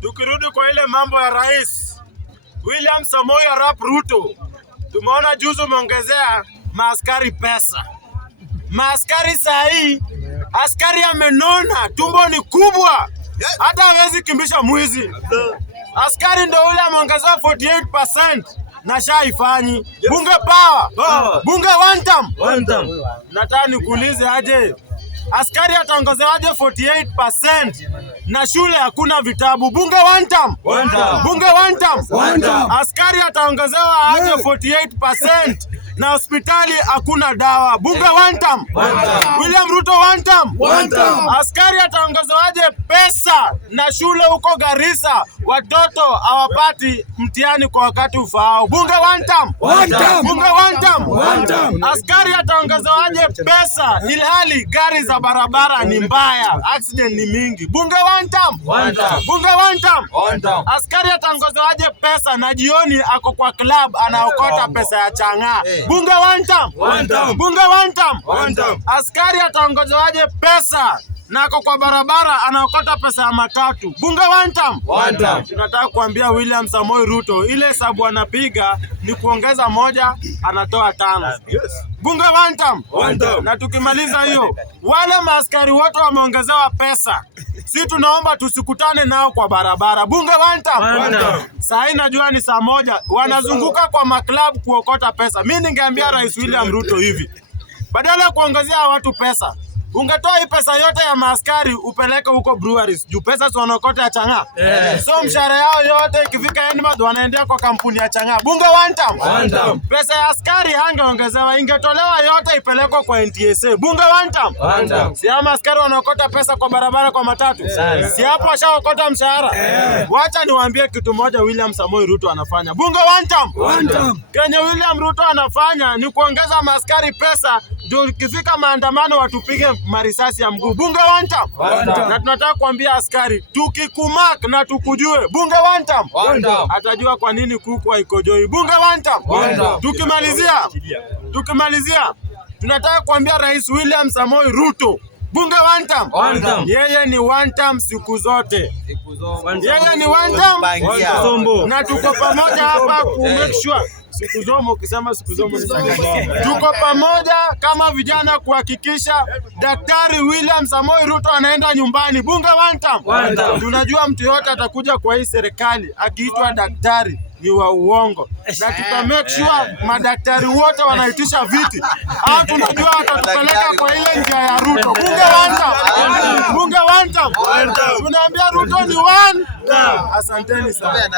Tukirudi kwa ile mambo ya Rais William Samoei Arap Ruto, tumeona juzi umeongezea maaskari pesa. Maaskari sahi, askari amenona, tumbo ni kubwa, hata hawezi kimbisha mwizi. Askari ndio ule ameongezea 48% na shaifanyi. Bunge power. Bunge one term. Nataka nikuulize aje, askari ataongezewaje 48% na shule hakuna vitabu? Bunge one term. Bunge one term. Askari ataongezewa aje 48% na hospitali hakuna dawa? Bunge one term. William Ruto one term. Askari ataongezewaje pesa na shule huko Garissa watoto hawapati mtihani kwa wakati ufaao? Bunge one term. Bunge one term. Askari ataongezewaje pesa ilhali gari za barabara ni mbaya, accident ni mingi? Bunge one term. Bunge one term. Askari ataongezewaje pesa na jioni ako kwa club anaokota pesa ya chang'aa? Bunge one term. Bunge one term. Askari ataongezewaje pesa na ako kwa barabara anaokota pesa ya matatu? Bunge one term. Tunataka kuambia William Samoei Ruto ile hesabu anapiga ni kuongeza moja anatoa 5. Bunge one term. Na tukimaliza hiyo, wale maaskari wote wameongezewa pesa, si tunaomba tusikutane nao kwa barabara? Bunge one term. Sasa najua ni saa moja wanazunguka kwa maklabu kuokota pesa. Mimi ningeambia Rais William Ruto hivi, badala ya kuongezea watu pesa, ungetoa hii pesa yote ya maaskari upeleke huko breweries, juu pesa si wanaokota ya chang'aa. So mshahara yao yote ikifika end month wanaendea kwa kampuni ya chang'aa. Bunge one term. Pesa ya askari hangeongezewa, ingetolewa yote ipelekwe kwa NTSA. Bunge one term. Si ama askari wanaokota pesa kwa barabara kwa matatu, si hapo washaokota mshahara? Wacha niwaambie kitu moja William Samoei Ruto anafanya. Bunge one term. Kenya William Ruto anafanya ni kuongeza maaskari pesa ndio ikifika maandamano watupige marisasi ya mguu. Bunge one term. Na tunataka kuambia askari, tukikumak na tukujue, bunge one term. Atajua kwa nini kuku haikojoi. Bunge one term. Tukimalizia tunataka kuambia Rais William Samoei Ruto, bunge one term. Yeye ni one term siku zote. Yeye ni one term. Na tuko pamoja hapa ku make sure siku zomo, ukisema siku zomo ni tuko pamoja kama vijana kuhakikisha Daktari William Samoei Ruto anaenda nyumbani. Bunge one term. Tunajua mtu yote atakuja kwa hii serikali akiitwa daktari ni wa uongo, na tuta make sure madaktari wote wanaitisha viti au tunajua watatupeleka kwa ile njia ya Ruto. Bunge one term. Bunge one term. Tunaambia Ruto ni one term. Asanteni sana.